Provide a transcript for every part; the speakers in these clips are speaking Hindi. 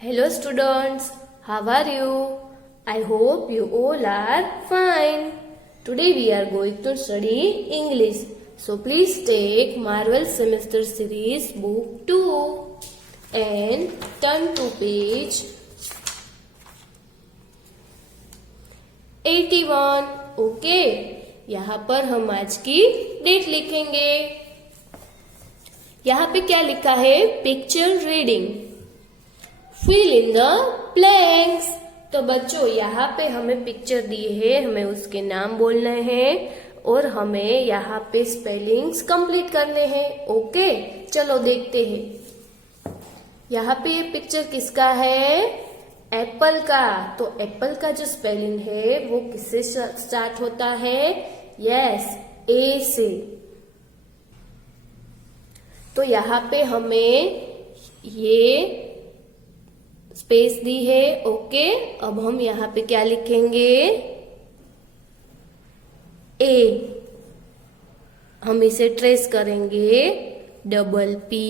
Hello students, how are you? I hope you all are fine. Today we are going to study English. So please take Marvel Semester Series book 2 and turn to page 81. Okay, यहाँ पर हम आज की डेट लिखेंगे। यहाँ पे क्या लिखा है? Picture reading, fill in the blanks. तो बच्चों यहाँ पे हमें पिक्चर दी है, हमें उसके नाम बोलने हैं और हमें यहाँ पे स्पेलिंग्स कंप्लीट करने हैं। ओके, चलो देखते हैं। यहाँ पे ये पिक्चर किसका है? एप्पल का। तो एप्पल का जो स्पेलिंग है वो किससे स्टार्ट होता है? यस, ए से। तो यहाँ पे हमें ये स्पेस दी है। ओके, अब हम यहाँ पे क्या लिखेंगे? ए। हम इसे ट्रेस करेंगे, डबल पी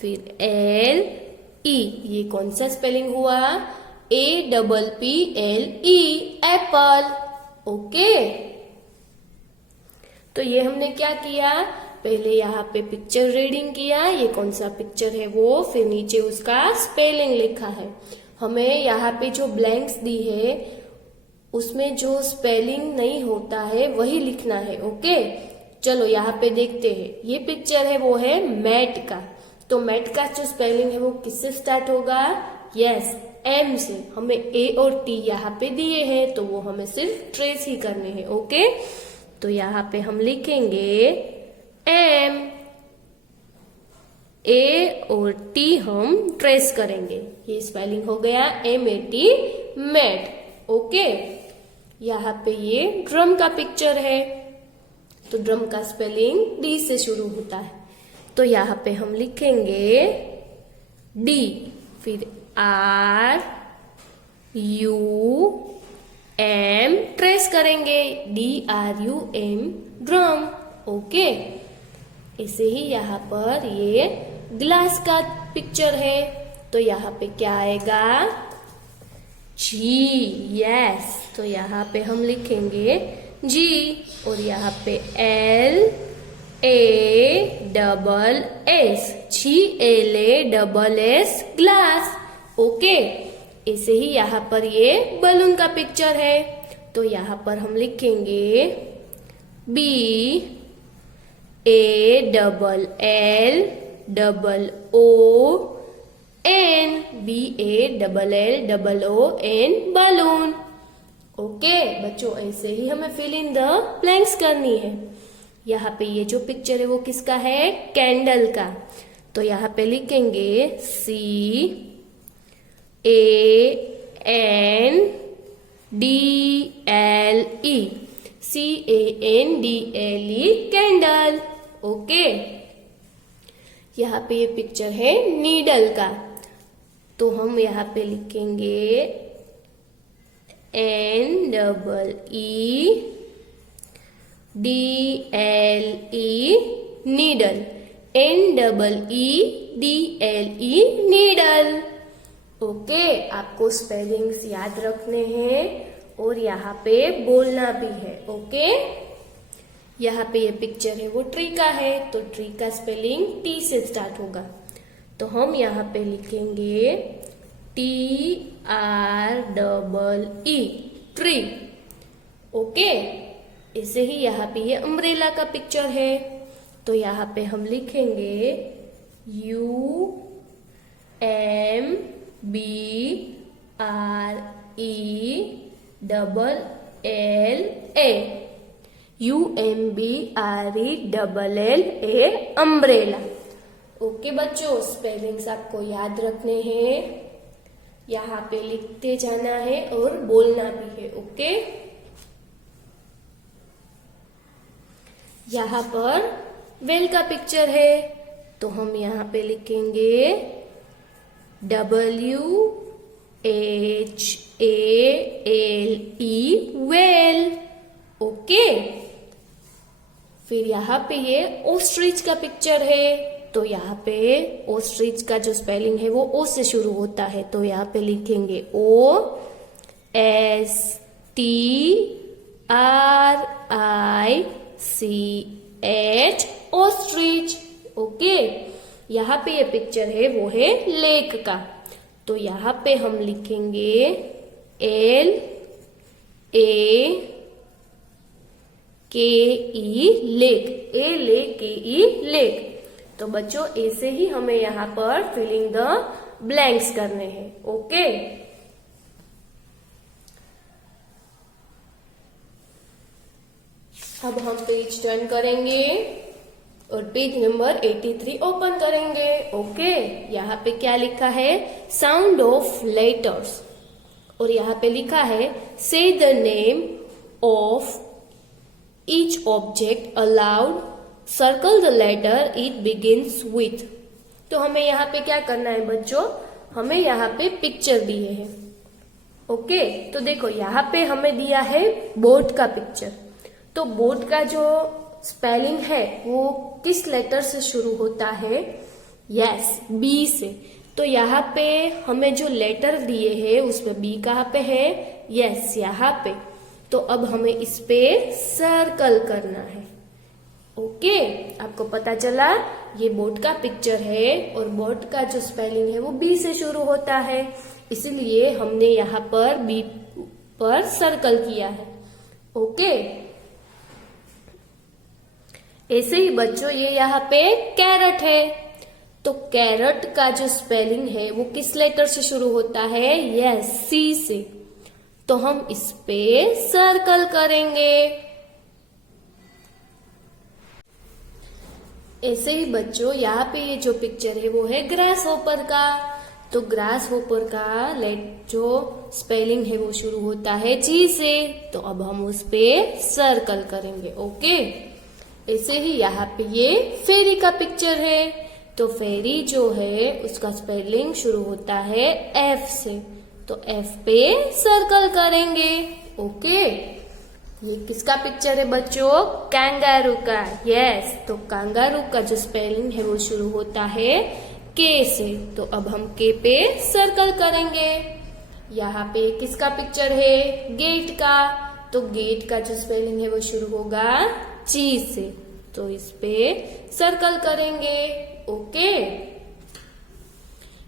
फिर एल ई। ये कौन सा स्पेलिंग हुआ? A double P L E, Apple. Okay, तो ये हमने क्या किया? पहले यहाँ पे पिक्चर रीडिंग किया, ये कौन सा पिक्चर है वो, फिर नीचे उसका स्पेलिंग लिखा है। हमें यहाँ पे जो ब्लैंक्स दी है उसमें जो स्पेलिंग नहीं होता है वही लिखना है। ओके, चलो यहाँ पे देखते हैं। ये पिक्चर है वो है मैट का। तो मैट का जो स्पेलिंग है वो किससे स्टार्ट होगा? यस, एम से। हमें ए और टी यहाँ पे दिए हैं तो वो हमें सिर्फ ट्रेस ही करने हैं। ओके, तो यहाँ पे हम लिखेंगे एम। ए और टी हम ट्रेस करेंगे। ये स्पेलिंग हो गया M A T, mat. Okay, यहाँ पे ये ड्रम का पिक्चर है तो ड्रम का स्पेलिंग डी से शुरू होता है। तो यहाँ पे हम लिखेंगे डी, फिर आर यू एम, ट्रेस करेंगे D R U M, drum. Okay, ऐसे ही यहाँ पर ये ग्लास का पिक्चर है तो यहाँ पे क्या आएगा? जी। यस, तो यहाँ पे हम लिखेंगे जी और यहाँ पे L A double S, G L A double S, glass. Okay, ऐसे ही यहाँ पर ये बलून का पिक्चर है तो यहाँ पर हम लिखेंगे B A double L double O N, B A double L double O N, balloon. Okay बच्चों, ऐसे ही हमें फिल इन द ब्लैंक्स करनी है। यहाँ पे ये जो पिक्चर है वो किसका है? कैंडल का। तो यहाँ पे लिखेंगे C A N D L E, C A N D L E, candle. Okay, यहाँ पे ये पिक्चर है नीडल का तो हम यहाँ पे लिखेंगे N double E D L E, needle. N double E D L E, needle. Okay, आपको स्पेलिंग्स याद रखने हैं और यहाँ पे बोलना भी है। ओके, यहाँ पे ये पिक्चर है वो ट्री का है तो ट्री का स्पेलिंग टी से स्टार्ट होगा। तो हम यहाँ पे लिखेंगे T R double E, tree. Okay, ऐसे ही यहाँ पे ये अम्ब्रेला का पिक्चर है तो यहाँ पे हम लिखेंगे U M B R E double L A, U M B R E double L A, umbrella. Okay बच्चों, स्पेलिंग्स आपको याद रखने हैं, यहाँ पे लिखते जाना है और बोलना भी है। ओके, यहाँ पर वेल का पिक्चर है तो हम यहाँ पे लिखेंगे W H A L E, well. Okay, फिर यहाँ पे ये ऑस्ट्रिच का पिक्चर है तो यहाँ पे ओस्ट्रिच का जो स्पेलिंग है वो ओ से शुरू होता है, तो यहाँ पे लिखेंगे OSTRICH ओस्ट्रिच। ओके, यहाँ पे ये पिक्चर है वो है लेक का, तो यहाँ पे हम लिखेंगे LAKE लेक, LAKE लेक। तो बच्चों ऐसे ही हमें यहाँ पर फिलिंग द ब्लैंक्स करने हैं। ओके, अब हम पेज टर्न करेंगे और पेज नंबर 83 ओपन करेंगे। ओके, यहाँ पे क्या लिखा है, साउंड ऑफ लेटर्स, और यहाँ पे लिखा है say the name of each object aloud, circle the letter it begins with. तो हमें यहाँ पे क्या करना है बच्चों, हमें यहाँ पे पिक्चर दिए हैं। ओके, तो देखो यहाँ पे हमें दिया है बोट का पिक्चर, तो बोट का जो स्पेलिंग है वो किस लेटर से शुरू होता है, यस बी से। तो यहाँ पे हमें जो लेटर दिए हैं उसमें बी कहाँ पे है, यस यहाँ पे। तो अब हमें इस पे सर्कल करना है। ओके, आपको पता चला ये बोट का पिक्चर है और बोट का जो स्पेलिंग है वो बी से शुरू होता है, इसलिए हमने यहाँ पर बी पर सर्कल किया है। ओके, ऐसे ही बच्चों ये यहाँ पे कैरट है, तो कैरट का जो स्पेलिंग है वो किस लेटर से शुरू होता है, यस सी से। तो हम इस पे सर्कल करेंगे। ऐसे ही बच्चों यहाँ पे ये जो पिक्चर है वो है ग्रास होपर का, तो ग्रास होपर का जो स्पेलिंग है वो शुरू होता है जी से, तो अब हम उस पे सर्कल करेंगे। ओके, ऐसे ही यहाँ पे ये फेरी का पिक्चर है, तो फेरी जो है उसका स्पेलिंग शुरू होता है एफ से, तो एफ पे सर्कल करेंगे। ओके, ये किसका पिक्चर है बच्चों, कैंगारू का, यस। तो कैंगारू का जो स्पेलिंग है वो शुरू होता है के से, तो अब हम के पे सर्कल करेंगे। यहाँ पे किसका पिक्चर है, गेट का, तो गेट का जो स्पेलिंग है वो शुरू होगा जी से, तो इस पे सर्कल करेंगे। ओके,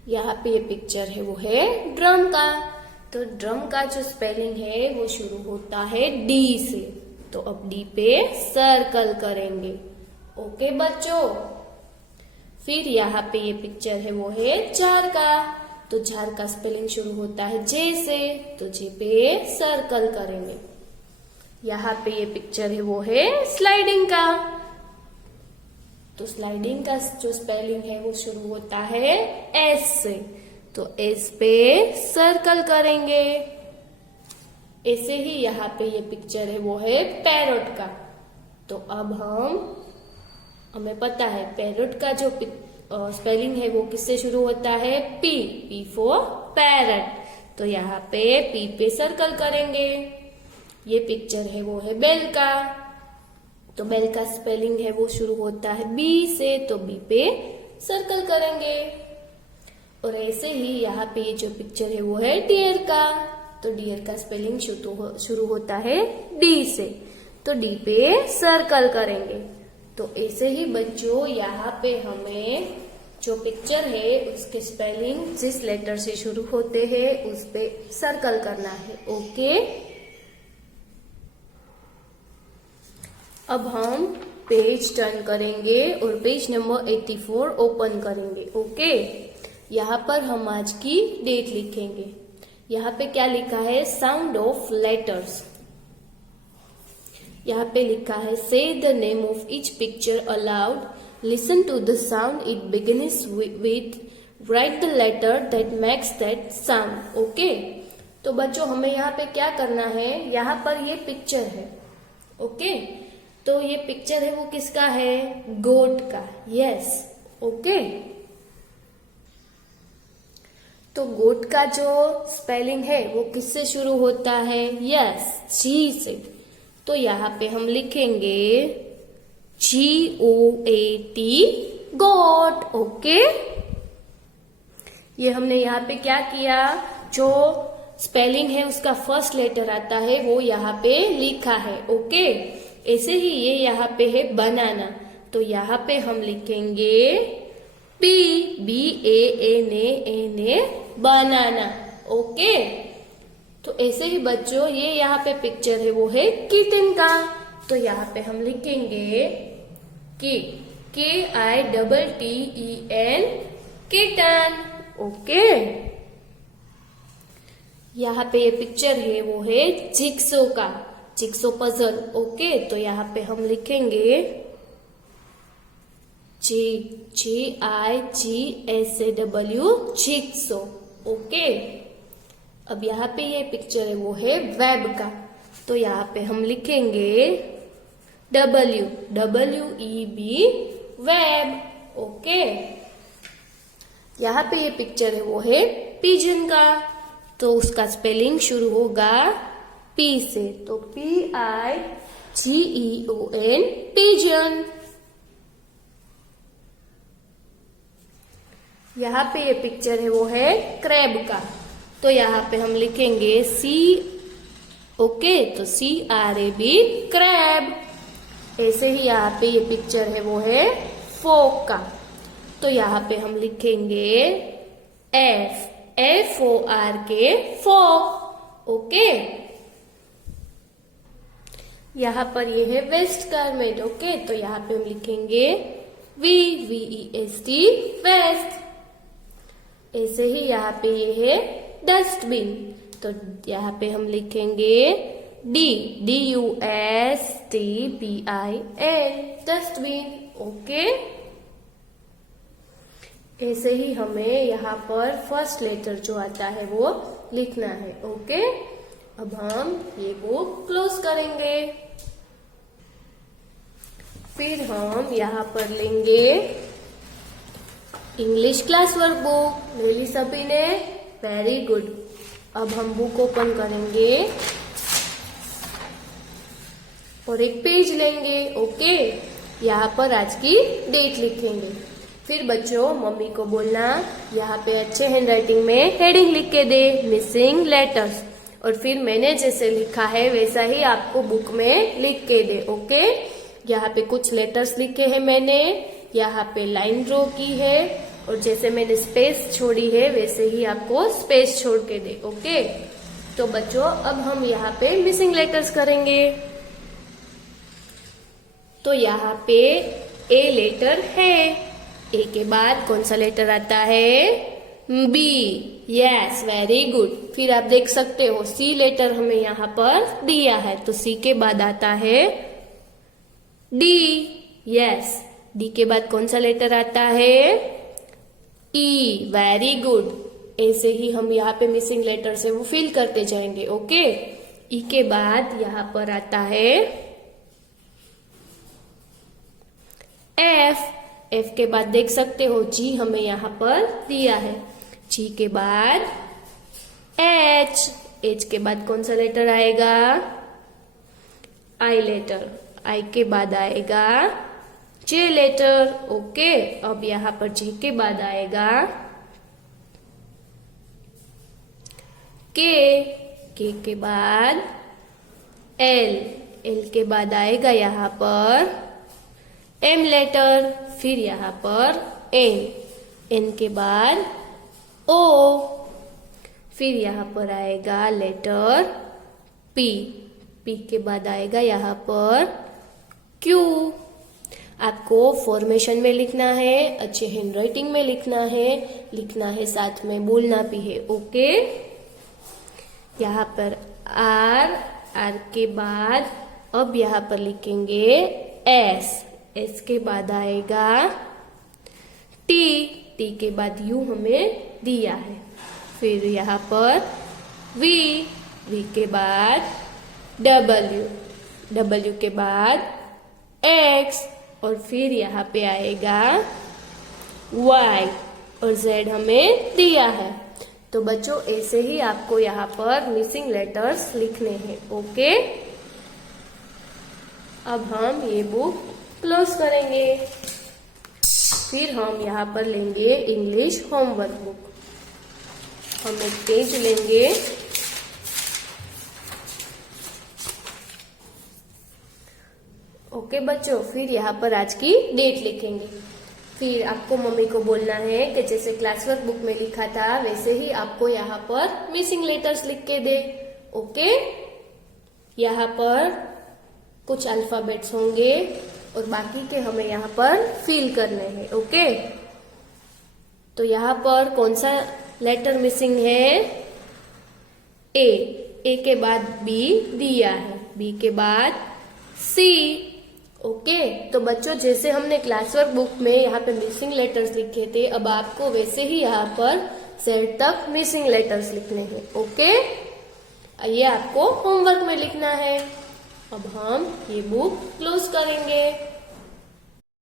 यहाँ पे ये पिक्चर है वो है ड्रम का, तो ड्रम का जो स्पेलिंग है वो शुरू होता है डी से, तो अब डी पे सर्कल करेंगे। ओके बच्चों, फिर यहाँ पे ये पिक्चर है वो है जार का, तो जार का स्पेलिंग शुरू होता है जे से, तो जे पे सर्कल करेंगे। यहाँ पे ये पिक्चर है वो है स्लाइडिंग का, तो स्लाइडिंग का जो स्पेलिंग है वो शुरू होता है एस से, तो एस पे सर्कल करेंगे। ऐसे ही यहाँ पे ये पिक्चर है वो है पैरोट का, तो अब हमें पता है पैरोट का जो स्पेलिंग है वो किससे शुरू होता है, पी, पी फॉर पैरट, तो यहाँ पे पी पे सर्कल करेंगे। ये पिक्चर है वो है बेल का, तो बेल का स्पेलिंग है वो शुरू होता है बी से, तो बी पे सर्कल करेंगे। और ऐसे ही यहाँ पे ये जो पिक्चर है वो है डियर का, तो डियर का स्पेलिंग शुरू होता है डी से, तो डी पे सर्कल करेंगे। तो ऐसे ही बच्चों यहाँ पे हमें जो पिक्चर है उसके स्पेलिंग जिस लेटर से शुरू होते हैं उस पे सर्कल करना है। ओके, अब हम पेज टर्न करेंगे और पेज नंबर 84 ओपन करेंगे। ओके, यहाँ पर हम आज की डेट लिखेंगे। यहाँ पे क्या लिखा है, साउंड ऑफ लेटर्स। यहाँ पे लिखा है say the name of each picture aloud, listen to the sound it begins with, write the letter that makes that sound. Okay, तो बच्चों हमें यहाँ पे क्या करना है, यहाँ पर ये पिक्चर है। ओके, तो ये पिक्चर है वो किसका है, गोट का, यस। ओके, तो गोट का जो स्पेलिंग है वो किससे शुरू होता है, यस जी से, तो यहाँ पे हम लिखेंगे GOAT गोट। ओके, ये हमने यहाँ पे क्या किया, जो स्पेलिंग है उसका फर्स्ट लेटर आता है वो यहाँ पे लिखा है। ओके, ऐसे ही ये यहाँ पे है बनाना, तो यहाँ पे हम लिखेंगे B, B A N A banana. Okay, तो ऐसे ही बच्चों ये यहाँ पे पिक्चर है वो है किटन का, तो यहाँ पे हम लिखेंगे किट, KITTEN किटन। ओके, यहाँ पे ये पिक्चर है वो है जिक्सो का, जिक्सो पजल। ओके, तो यहाँ पे हम लिखेंगे GIGSAW जिक्सो। ओके, अब यहाँ पे ये पिक्चर है वो है वेब का, तो यहाँ पे हम लिखेंगे WEB वेब। ओके, यहाँ पे ये पिक्चर है वो है पिजन का, तो उसका स्पेलिंग शुरू होगा P से, तो PIGEON पिजन। यहाँ पे ये पिक्चर है वो है क्रैब का, तो यहाँ पे हम लिखेंगे C। ओके, तो CRAB क्रैब। ऐसे ही यहाँ पे ये पिक्चर है वो है फोक का, तो यहाँ पे हम लिखेंगे FORK फोक। ओके, यहाँ पर ये है वेस्ट गारमेंट। ओके, तो यहाँ पे हम लिखेंगे VEST वेस्ट। ऐसे ही यहाँ पे ये है डस्टबिन, तो यहाँ पे हम लिखेंगे DUSTBIN डस्टबिन। ओके, ऐसे ही हमें यहाँ पर फर्स्ट लेटर जो आता है वो लिखना है। ओके, अब हम ये बुक क्लोज करेंगे, फिर हम यहाँ पर लेंगे इंग्लिश क्लास वर्क बुक। ले ली सभी ने, वेरी गुड। अब हम बुक ओपन करेंगे और एक पेज लेंगे। ओके, यहाँ पर आज की डेट लिखेंगे। फिर बच्चों मम्मी को बोलना यहाँ पे अच्छे हैंडराइटिंग में हेडिंग लिख के दे, मिसिंग लेटर्स, और फिर मैंने जैसे लिखा है वैसा ही आपको बुक में लिख के दे। ओके, यहाँ पे कुछ लेटर्स लिखे हैं मैंने, यहाँ पे लाइन ड्रॉ की है, और जैसे मैंने स्पेस छोड़ी है वैसे ही आपको स्पेस छोड़ के दे। ओके, तो बच्चों अब हम यहाँ पे मिसिंग लेटर्स करेंगे। तो यहाँ पे ए लेटर है, ए के बाद कौन सा लेटर आता है, बी। Yes, very good. फिर आप देख सकते हो सी लेटर हमें यहाँ पर दिया है, तो सी के बाद आता है डी। यस, डी के बाद कौन सा लेटर आता है, ई। Very good. ऐसे ही हम यहाँ पे मिसिंग लेटर से वो फिल करते जाएंगे। ओके, ई के बाद यहाँ पर आता है एफ। एफ के बाद देख सकते हो जी हमें यहाँ पर दिया है, जी के बाद एच। एच के बाद कौन सा लेटर आएगा, आई लेटर। आई के बाद आएगा जे लेटर। ओके, अब यहाँ पर जे के बाद आएगा के। के बाद एल। एल के बाद आएगा यहाँ पर एम लेटर, फिर यहाँ पर एन। एन के बाद ओ, फिर यहाँ पर आएगा लेटर पी। पी के बाद आएगा यहाँ पर क्यू। आपको फॉर्मेशन में लिखना है, अच्छे हैंडराइटिंग में लिखना है, साथ में बोलना भी है। ओके, यहाँ पर आर। आर के बाद अब यहाँ पर लिखेंगे एस। एस के बाद आएगा टी। टी के बाद यू हमें दिया है, फिर यहाँ पर वी। वी के बाद डब्ल्यू। डब्ल्यू के बाद एक्स, और फिर यहाँ पे आएगा वाई, और जेड हमें दिया है। तो बच्चों ऐसे ही आपको यहाँ पर मिसिंग लेटर्स लिखने हैं। ओके, अब हम ये बुक क्लोज करेंगे। फिर हम यहाँ पर लेंगे इंग्लिश होमवर्क बुक। हम एक पेज लेंगे, ओके बच्चों। फिर यहाँ पर आज की डेट लिखेंगे। फिर आपको मम्मी को बोलना है कि जैसे क्लास वर्क बुक में लिखा था वैसे ही आपको यहाँ पर मिसिंग लेटर्स लिख के दे, ओके। यहाँ पर कुछ अल्फाबेट्स होंगे और बाकी के हमें यहाँ पर फिल करने हैं, ओके। तो यहाँ पर कौन सा लेटर मिसिंग है? ए के बाद बी दिया है, बी के बाद सी, ओके। तो बच्चों जैसे हमने क्लास वर्क बुक में यहाँ पे मिसिंग लेटर्स लिखे थे, अब आपको वैसे ही यहाँ पर जेड तक मिसिंग लेटर्स लिखने हैं, ओके। ये आपको होमवर्क में लिखना है। अब हम ये बुक क्लोज करेंगे।